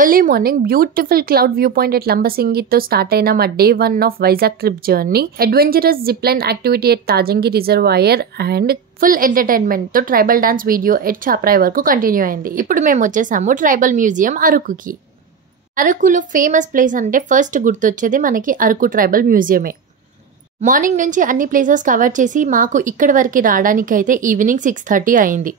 Early morning beautiful cloud view point at లంబసింగితో start అయిన మా day 1 of Vizag trip journey adventurous zip line activity at Tajangi reservoir and full entertainment తో tribal dance video at Chaprai వరకు continue అయింది. ఇప్పుడు మేము వచ్చేసాము ట్రైబల్ మ్యూజియం అరకుకి. అరకులో ఫేమస్ ప్లేస్ అంటే ఫస్ట్ గుర్తొచ్చేది మనకి అరకు ట్రైబల్ మ్యూజియమే. మార్నింగ్ నుంచి అన్ని ప్లేసెస్ కవర్ చేసి మాకు ఇక్కడి వరకు రావడానికి అయితే ఈవినింగ్ 6:30 అయింది.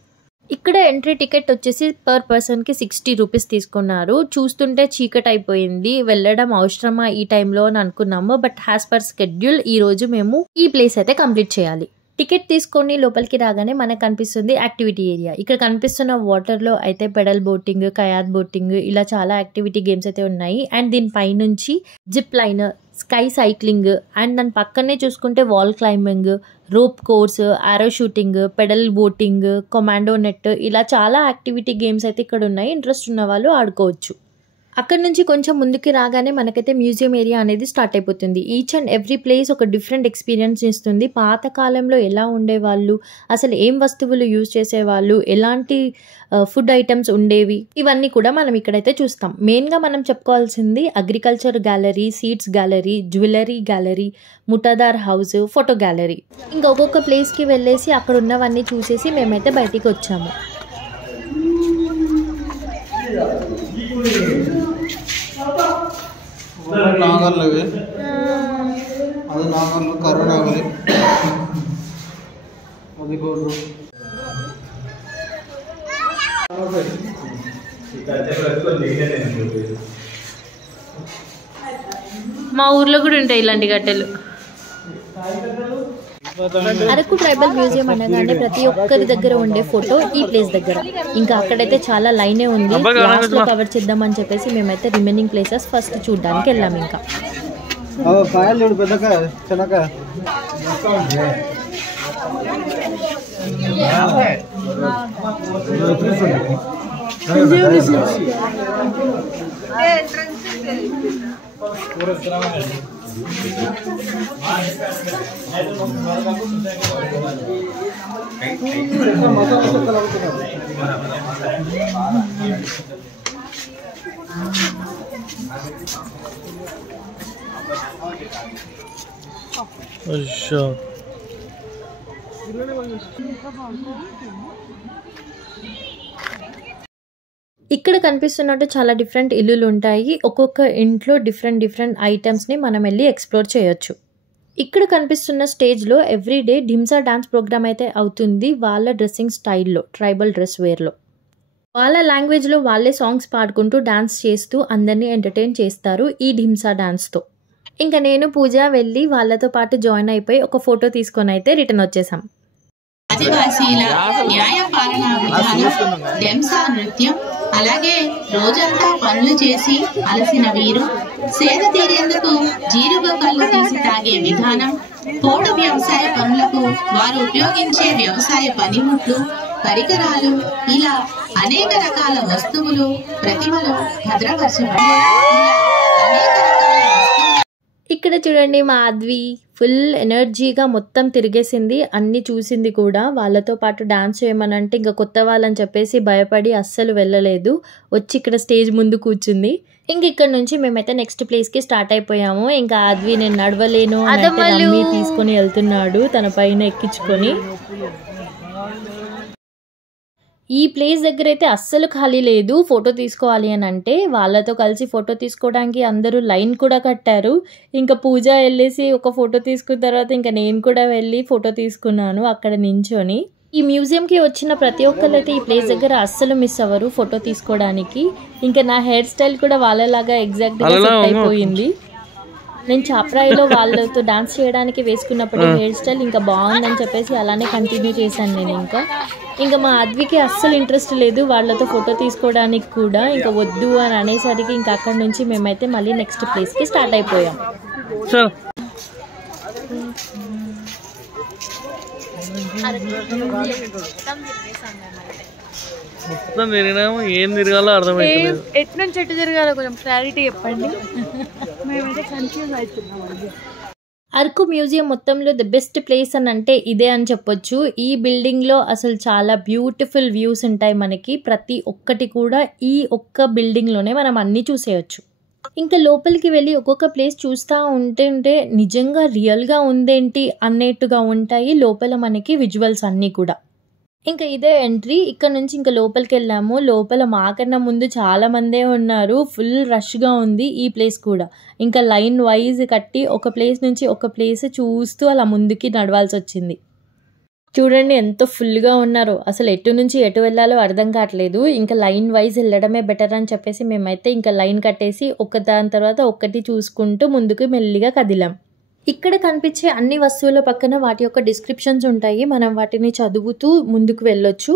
ఇక్కడ ఎంట్రీ టికెట్ వచ్చేసి పర్ పర్సన్కి 60 రూపీస్ తీసుకున్నారు. చూస్తుంటే చీకటి అయిపోయింది, వెళ్ళడం అవసరమా ఈ టైంలో అని అనుకున్నాము. బట్ యాజ్ పర్ స్కెడ్యూల్ ఈ రోజు మేము ఈ ప్లేస్ అయితే కంప్లీట్ చేయాలి. టికెట్ తీసుకొని లోపలికి రాగానే మనకు కనిపిస్తుంది యాక్టివిటీ ఏరియా. ఇక్కడ కనిపిస్తున్న వాటర్లో అయితే పెడల్ బోటింగ్, కయాక్ బోటింగ్ ఇలా చాలా యాక్టివిటీ గేమ్స్ అయితే ఉన్నాయి. అండ్ దీనిపై నుంచి zip line, sky cycling and దాని పక్కనే చూసుకుంటే వాల్ క్లైంబింగ్, రోప్ కోర్స్, ఆరో షూటింగ్, పెడల్ బోటింగ్, కొమాండో నెట్ ఇలా చాలా యాక్టివిటీ గేమ్స్ అయితే ఇక్కడ ఉన్నాయి. ఇంట్రెస్ట్ ఉన్న వాళ్ళు ఆడుకోవచ్చు. అక్కడ నుంచి కొంచెం ముందుకి రాగానే మనకైతే మ్యూజియం ఏరియా అనేది స్టార్ట్ అయిపోతుంది. ఈచ్ అండ్ ఎవ్రీ ప్లేస్ ఒక డిఫరెంట్ ఎక్స్పీరియన్స్ ఇస్తుంది. పాత కాలంలో ఎలా ఉండేవాళ్ళు, అసలు ఏం వస్తువులు యూజ్ చేసేవాళ్ళు, ఎలాంటి ఫుడ్ ఐటమ్స్ ఉండేవి, ఇవన్నీ కూడా మనం ఇక్కడైతే చూస్తాం. మెయిన్గా మనం చెప్పుకోవాల్సింది agriculture gallery, seeds gallery, jewellery gallery, Muthadar house, photo gallery. ఇంకా ఒక్కొక్క ప్లేస్కి వెళ్ళేసి అక్కడ ఉన్నవన్నీ చూసేసి మేమైతే బయటికి వచ్చాము. నాగర్లు అది నాగర్లు కర్ర నాగలి అది గోడు. మా ఊర్లో కూడా ఉంటాయి ఇలాంటి గట్టెలు. అరకు ట్రైబల్ మ్యూజియం అనగానే ప్రతి ఒక్కరి దగ్గర ఉండే ఫోటో ఈ ప్లేస్ దగ్గర. ఇంకా అక్కడైతే చాలా లైనే ఉంది. లాస్ట్ లో కవర్ చేద్దామని చెప్పేసి మేమైతే రిమైనింగ్ ప్లేసెస్ ఫస్ట్ చూడడానికి వెళ్ళాము. ఇంకా ఇక్కడ కనిపిస్తున్నట్టు చాలా డిఫరెంట్ ఇల్లులు ఉంటాయి. ఒక్కొక్క ఇంట్లో డిఫరెంట్ ఐటమ్స్ని మనం వెళ్ళి ఎక్స్ప్లోర్ చేయొచ్చు. ఇక్కడ కనిపిస్తున్న స్టేజ్లో ఎవ్రీడే ఢింసా డాన్స్ ప్రోగ్రామ్ అయితే అవుతుంది. వాళ్ళ డ్రెస్సింగ్ స్టైల్లో, ట్రైబల్ డ్రెస్ వేర్లో, వాళ్ళ లాంగ్వేజ్లో వాళ్ళే సాంగ్స్ పాడుకుంటూ డాన్స్ చేస్తూ అందరినీ ఎంటర్టైన్ చేస్తారు ఈ ఢింసా డాన్స్తో. ఇంకా నేను పూజ వెళ్ళి వాళ్ళతో పాటు జాయిన్ అయిపోయి ఒక ఫోటో తీసుకొని అయితే రిటర్న్ వచ్చేసాం. ఆదివాసీల న్యాయ పాలనా విధానం, ఢెంసా నృత్యం, అలాగే రోజంతా పనులు చేసి అలసిన వీరు సేద తీరేందుకు జీరుగా కళ్ళు తీసి తాగే విధానం, పోడు వ్యవసాయ పనులకు వారు ఉపయోగించే వ్యవసాయ పనిముట్లు, పరికరాలు, ఇలా అనేక రకాల వస్తువులు, ప్రతిమలు భద్రపరచబడ్డాయి. ఇక్కడ చూడండి మా ఆద్వి ఫుల్ ఎనర్జీగా మొత్తం తిరిగేసింది, అన్ని చూసింది కూడా. వాళ్ళతో పాటు డాన్స్ చేయమనంటే ఇంకా కొత్త వాళ్ళని చెప్పేసి భయపడి అస్సలు వెళ్ళలేదు. వచ్చి ఇక్కడ స్టేజ్ ముందు కూర్చుంది. ఇంక ఇక్కడ నుంచి మేమైతే నెక్స్ట్ ప్లేస్కి స్టార్ట్ అయిపోయాము. ఇంకా ఆద్వి నేను నడవలేను అని తీసుకొని వెళ్తున్నాడు తన పైన ఎక్కించుకొని. ఈ ప్లేస్ దగ్గర అయితే అస్సలు ఖాళీ లేదు. ఫోటో తీసుకోవాలి అని అంటే వాళ్ళతో కలిసి ఫోటో తీసుకోవడానికి అందరూ లైన్ కూడా కట్టారు. ఇంకా పూజ వెళ్ళేసి ఒక ఫోటో తీసుకున్న తర్వాత ఇంకా నేను కూడా వెళ్ళి ఫోటో తీసుకున్నాను అక్కడ నించొని. ఈ మ్యూజియంకి వచ్చిన ప్రతి ఒక్కరు అయితే ఈ ప్లేస్ దగ్గర అస్సలు మిస్ అవ్వరు ఫోటో తీసుకోవడానికి. ఇంకా నా హెయిర్ స్టైల్ కూడా వాళ్ళలాగా ఎగ్జాక్ట్గా సెట్ అయిపోయింది. నేను చాప్రాయిలో వాళ్ళతో డాన్స్ చేయడానికి వేసుకున్నప్పుడు హెయిర్ స్టైల్ ఇంకా బాగుందని చెప్పేసి అలానే కంటిన్యూ చేశాను నేను. ఇంకా మా ఆద్వికి అస్సలు ఇంట్రెస్ట్ లేదు వాళ్ళతో ఫోటో తీసుకోవడానికి కూడా. ఇంకా వద్దు అని అనేసరికి ఇంకా అక్కడ నుంచి మేమైతే మళ్ళీ నెక్స్ట్ ప్లేస్కి స్టార్ట్ అయిపోయాం. మొత్తం తిరిగినాము, ఏం తిరగాలో అర్థమైతలేదు. ఎటు నుంచి ఎటు తిరగాలో కొంచెం క్లారిటీ చెప్పండి. మేమైతే కన్ఫ్యూజ్ అవుతున్నాం. అరకు మ్యూజియం మొత్తంలో ది బెస్ట్ ప్లేస్ అని అంటే ఇదే అని చెప్పొచ్చు. ఈ బిల్డింగ్లో అసలు చాలా బ్యూటిఫుల్ వ్యూస్ ఉంటాయి మనకి. ప్రతి ఒక్కటి కూడా ఈ ఒక్క బిల్డింగ్లోనే మనం అన్నీ చూసేయచ్చు. ఇంకా లోపలికి వెళ్ళి ఒక్కొక్క ప్లేస్ చూస్తూ ఉంటుంటే నిజంగా రియల్గా ఉందేంటి అన్నట్టుగా ఉంటాయి లోపల మనకి విజువల్స్ అన్నీ కూడా. ఇంకా ఇదే ఎంట్రీ. ఇక్కడ నుంచి ఇంకా లోపలికి వెళ్ళాము. లోపల మాకన్నా ముందు చాలా మందే ఉన్నారు. ఫుల్ రష్గా ఉంది ఈ ప్లేస్ కూడా. ఇంకా లైన్ వైజ్ కట్టి ఒక ప్లేస్ నుంచి ఒక ప్లేస్ చూస్తూ అలా ముందుకి నడవాల్సి వచ్చింది. చూడండి ఎంత ఫుల్గా ఉన్నారో, అసలు ఎటు నుంచి ఎటు వెళ్ళాలో అర్థం కావట్లేదు. ఇంకా లైన్ వైజ్ వెళ్ళడమే బెటర్ అని చెప్పేసి మేమైతే ఇంకా లైన్ కట్టేసి ఒకదాని తర్వాత ఒక్కటి చూసుకుంటూ ముందుకు మెల్లిగా కదిలాం. ఇక్కడ కనిపించే అన్ని వస్తువుల పక్కన వాటి యొక్క డిస్క్రిప్షన్స్ ఉంటాయి. మనం వాటిని చదువుతూ ముందుకు వెళ్ళొచ్చు.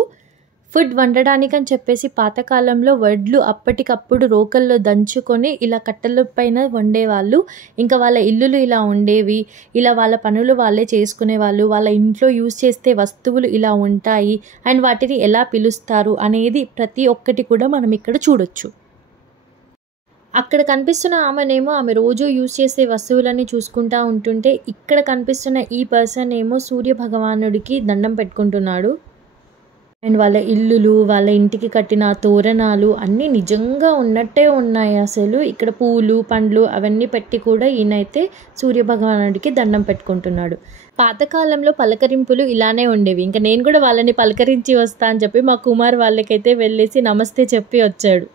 ఫుడ్ వండడానికి అని చెప్పేసి పాతకాలంలో వడ్లు అప్పటికప్పుడు రోకల్లో దంచుకొని ఇలా కట్టెల పైన వండేవాళ్ళు. ఇంకా వాళ్ళ ఇల్లులు ఇలా ఉండేవి. ఇలా వాళ్ళ పనులు వాళ్ళే చేసుకునేవాళ్ళు. వాళ్ళ ఇంట్లో యూజ్ చేసే వస్తువులు ఇలా ఉంటాయి అండ్ వాటిని ఎలా పిలుస్తారు అనేది ప్రతి ఒక్కటి కూడా మనం ఇక్కడ చూడొచ్చు. అక్కడ కనిపిస్తున్న ఆమెనేమో ఆమె రోజు యూజ్ చేసే వస్తువులన్నీ చూసుకుంటూ ఉంటుంటే, ఇక్కడ కనిపిస్తున్న ఈ పర్సన్ ఏమో సూర్య భగవానుడికి దండం పెట్టుకుంటున్నాడు. అండ్ వాళ్ళ ఇల్లులు, వాళ్ళ ఇంటికి కట్టిన తోరణాలు అన్నీ నిజంగా ఉన్నట్టే ఉన్నాయి. అసలు ఇక్కడ పూలు పండ్లు అవన్నీ పెట్టి కూడా ఈయనైతే సూర్య భగవానుడికి దండం పెట్టుకుంటున్నాడు. పాతకాలంలో పలకరింపులు ఇలానే ఉండేవి. ఇంకా నేను కూడా వాళ్ళని పలకరించి వస్తా అని చెప్పి మా కుమార్ వాళ్ళకైతే వెళ్ళేసి నమస్తే చెప్పి వచ్చాడు.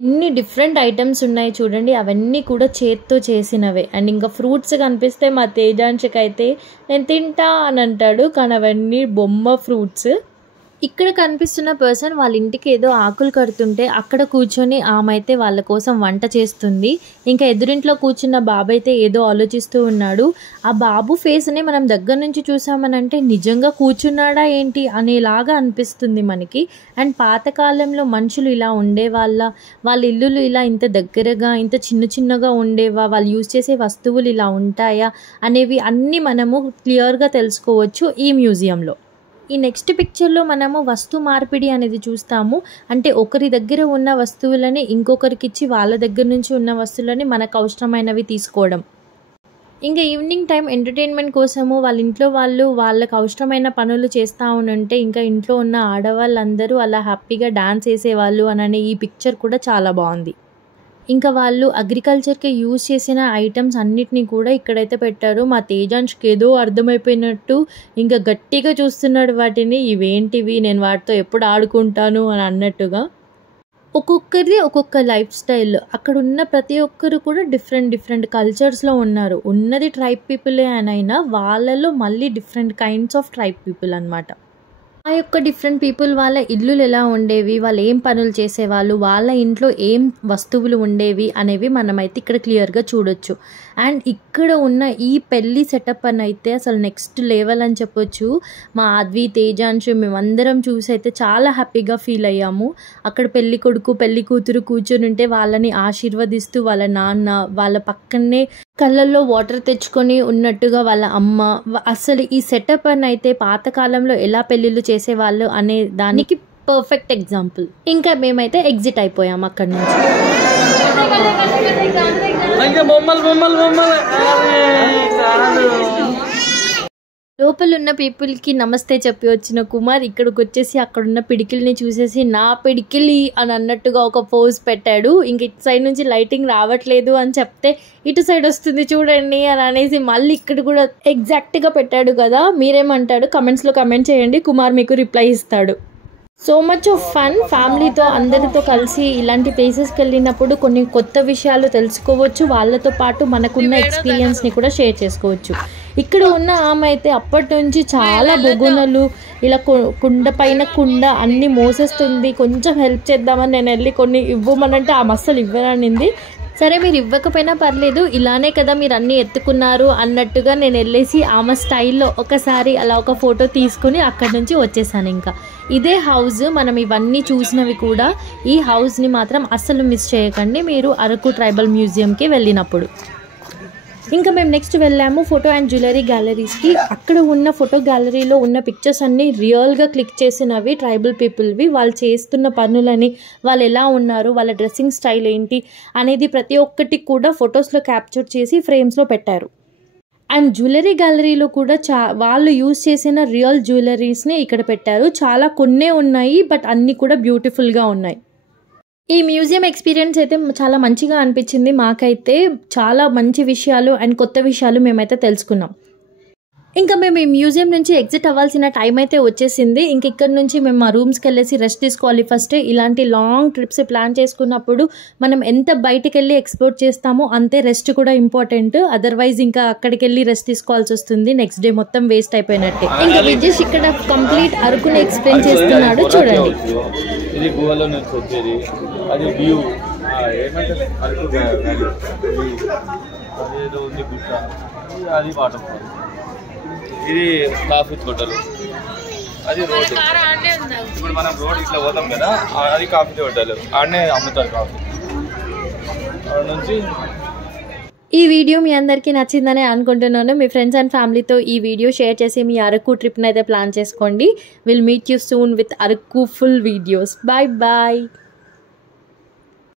ఇన్ని డిఫరెంట్ ఐటమ్స్ ఉన్నాయి చూడండి. అవన్నీ కూడా చేత్తో చేసినవే. అండ్ ఇంకా ఫ్రూట్స్ కనిపిస్తే మా తేజాంశకి అయితే నేను తింటా అని అంటాడు, కానీ అవన్నీ బొమ్మ ఫ్రూట్స్. ఇక్కడ కనిపిస్తున్న పర్సన్ వాళ్ళ ఇంటికి ఏదో ఆకులు కడుతుంటే అక్కడ కూర్చొని ఆమె అయితే వాళ్ళ కోసం వంట చేస్తుంది. ఇంకా ఎదురింట్లో కూర్చున్న బాబు అయితే ఏదో ఆలోచిస్తూ ఉన్నాడు. ఆ బాబు ఫేస్ని మనం దగ్గర నుంచి చూసామనంటే నిజంగా కూర్చున్నాడా ఏంటి అనేలాగా అనిపిస్తుంది మనకి. అండ్ పాతకాలంలో మనుషులు ఇలా వాళ్ళ ఇల్లులు ఇలా ఇంత దగ్గరగా ఇంత చిన్నగా ఉండేవా, వాళ్ళు యూజ్ చేసే వస్తువులు ఇలా ఉంటాయా అనేవి అన్నీ మనము క్లియర్గా తెలుసుకోవచ్చు ఈ మ్యూజియంలో. ఈ నెక్స్ట్ పిక్చర్లో మనము వస్తు మార్పిడి అనేది చూస్తాము. అంటే ఒకరి దగ్గర ఉన్న వస్తువులని ఇంకొకరికి ఇచ్చి వాళ్ళ దగ్గర నుంచి ఉన్న వస్తువులని మనకు అవసరమైనవి తీసుకోవడం. ఇంకా ఈవినింగ్ టైం ఎంటర్టైన్మెంట్ కోసము వాళ్ళ ఇంట్లో వాళ్ళకి అవసరమైన పనులు చేస్తూ ఉంటే ఇంకా ఇంట్లో ఉన్న ఆడవాళ్ళందరూ అలా హ్యాపీగా డాన్స్ వేసేవాళ్ళు అనే ఈ పిక్చర్ కూడా చాలా బాగుంది. ఇంకా వాళ్ళు అగ్రికల్చర్కి యూజ్ చేసిన ఐటమ్స్ అన్నిటినీ కూడా ఇక్కడైతే పెట్టారు. మా తేజాంష్కి ఏదో అర్థమైపోయినట్టు ఇంకా గట్టిగా చూస్తున్నాడు వాటిని. ఇవేంటివి, నేను వాటితో ఎప్పుడు ఆడుకుంటాను అని అన్నట్టుగా. ఒక్కొక్కరిది ఒక్కొక్క లైఫ్ స్టైల్. అక్కడ ఉన్న ప్రతి ఒక్కరు కూడా డిఫరెంట్ కల్చర్స్లో ఉన్నారు. ఉన్నది ట్రైబ్ పీపులే అయినా వాళ్ళలో మళ్ళీ different kinds of tribe people అనమాట. ఆ యొక్క డిఫరెంట్ పీపుల్ వాళ్ళ ఇల్లులు ఎలా ఉండేవి, వాళ్ళు ఏం పనులు చేసేవాళ్ళు, వాళ్ళ ఇంట్లో ఏం వస్తువులు ఉండేవి అనేవి మనమైతే ఇక్కడ క్లియర్గా చూడొచ్చు. అండ్ ఇక్కడ ఉన్న ఈ పెళ్ళి సెటప్ అని అయితే అసలు నెక్స్ట్ లెవెల్ అని చెప్పొచ్చు. మా ఆద్వి తేజాంశ్ మేమందరం చూసి అయితే చాలా హ్యాపీగా ఫీల్ అయ్యాము. అక్కడ పెళ్లి కొడుకు పెళ్లి కూతురు కూర్చొని ఉంటే వాళ్ళని ఆశీర్వదిస్తూ వాళ్ళ నాన్న వాళ్ళ పక్కనే కళ్ళల్లో వాటర్ తెచ్చుకొని ఉన్నట్టుగా వాళ్ళ అమ్మ. అసలు ఈ సెటప్ అని అయితే పాతకాలంలో ఎలా పెళ్ళిళ్ళు చేసేవాళ్ళు అనే దానికి పర్ఫెక్ట్ ఎగ్జాంపుల్. ఇంకా మేమైతే ఎగ్జిట్ అయిపోయాం అక్కడి నుంచి. లోపల ఉన్న పీపుల్కి నమస్తే చెప్పి వచ్చిన కుమార్ ఇక్కడికి వచ్చేసి అక్కడున్న పిడికిల్ని చూసేసి నా పిడికిలి అని అన్నట్టుగా ఒక పోజ్ పెట్టాడు. ఇంక ఇటు సైడ్ నుంచి లైటింగ్ రావట్లేదు అని చెప్తే ఇటు సైడ్ వస్తుంది చూడండి అని అనేసి మళ్ళీ ఇక్కడ కూడా ఎగ్జాక్ట్గా పెట్టాడు కదా. మీరేమంటాడు కమెంట్స్లో కమెంట్ చేయండి, కుమార్ మీకు రిప్లై ఇస్తాడు. So much of fun. ఫ్యామిలీతో అందరితో కలిసి ఇలాంటి ప్లేసెస్కి వెళ్ళినప్పుడు కొన్ని కొత్త విషయాలు తెలుసుకోవచ్చు. వాళ్ళతో పాటు మనకున్న ఎక్స్పీరియన్స్ని కూడా షేర్ చేసుకోవచ్చు. ఇక్కడ ఉన్న ఆమె అయితే అప్పటి నుంచి చాలా బొగునలు ఇలా కుండ పైన కుండ అన్నీ మోసేస్తుంది. కొంచెం హెల్ప్ చేద్దామని నేను వెళ్ళి కొన్ని ఇవ్వమనంటే ఆమె అస్సలు ఇవ్వననింది. సరే మీరు ఇవ్వకపోయినా పర్లేదు, ఇలానే కదా మీరు అన్నీ ఎత్తుకున్నారు అన్నట్టుగా నేను వెళ్ళేసి ఆమె స్టైల్లో ఒకసారి అలా ఒక ఫోటో తీసుకుని అక్కడి నుంచి వచ్చేసాను. ఇంకా ఇదే హౌస్, మనం ఇవన్నీ చూసినవి కూడా. ఈ హౌస్ని మాత్రం అస్సలు మిస్ చేయకండి మీరు అరకు ట్రైబల్ మ్యూజియంకి వెళ్ళినప్పుడు. ఇంకా మేము నెక్స్ట్ వెళ్ళాము ఫోటో అండ్ జ్యువెలరీ గ్యాలరీస్కి. అక్కడ ఉన్న ఫోటో గ్యాలరీలో ఉన్న పిక్చర్స్ అన్నీ రియల్గా క్లిక్ చేసినవి ట్రైబల్ పీపుల్వి. వాళ్ళు చేస్తున్న పనులని, వాళ్ళు ఎలా ఉన్నారు, వాళ్ళ డ్రెస్సింగ్ స్టైల్ ఏంటి అనేది ప్రతి ఒక్కటి కూడా ఫొటోస్లో క్యాప్చర్ చేసి ఫ్రేమ్స్లో పెట్టారు. అండ్ జ్యువెలరీ గ్యాలరీలో కూడా వాళ్ళు యూజ్ చేసిన రియల్ జ్యువెలరీస్ని ఇక్కడ పెట్టారు. చాలా కొన్నే ఉన్నాయి, బట్ అన్నీ కూడా బ్యూటిఫుల్గా ఉన్నాయి. ఈ మ్యూజియం ఎక్స్పీరియన్స్ అయితే చాలా మంచిగా అనిపించింది. మాకైతే చాలా మంచి విషయాలు అండ్ కొత్త విషయాలు మేమైతే తెలుసుకున్నాం. ఇంకా మేము ఈ మ్యూజియం నుంచి ఎగ్జిట్ అవ్వాల్సిన టైం అయితే వచ్చేసింది. ఇంక ఇక్కడ నుంచి మేము మా రూమ్స్కి వెళ్ళేసి రెస్ట్ తీసుకోవాలి. ఫస్ట్ ఇలాంటి లాంగ్ ట్రిప్స్ ప్లాన్ చేసుకున్నప్పుడు మనం ఎంత బయటికి వెళ్ళి ఎక్స్ప్లోర్ చేస్తామో అంతే రెస్ట్ కూడా ఇంపార్టెంట్. అదర్వైజ్ ఇంకా అక్కడికి వెళ్ళి రెస్ట్ తీసుకోవాల్సి వస్తుంది. నెక్స్ట్ డే మొత్తం వేస్ట్ అయిపోయినట్టే. ఇంకా విజేష్ ఇక్కడ కంప్లీట్ అరకుని ఎక్స్ప్లెయిన్ చేస్తున్నాడు, చూడండి. ఇది గోవాలో నుంచి వచ్చేది, అది వ్యూ ఏమంటే అరకు అదేదో ఉంది గుట్ట, అది వాటర్ ఫాల్, ఇది కాఫీ తోటలు, అది రోడ్డు. ఇప్పుడు మనం రోడ్ ఇట్లా పోతాం కదా, అది కాఫీ తోటలు, ఆడనే అమ్ముతారు కాఫీ నుంచి. ఈ వీడియో మీ అందరికీ నచ్చిందని అనుకుంటున్నాను. మీ ఫ్రెండ్స్ అండ్ ఫ్యామిలీతో ఈ వీడియో షేర్ చేసి మీ అరకు ట్రిప్ని అయితే ప్లాన్ చేసుకోండి. Will meet you soon with Araku full videos. Bye bye.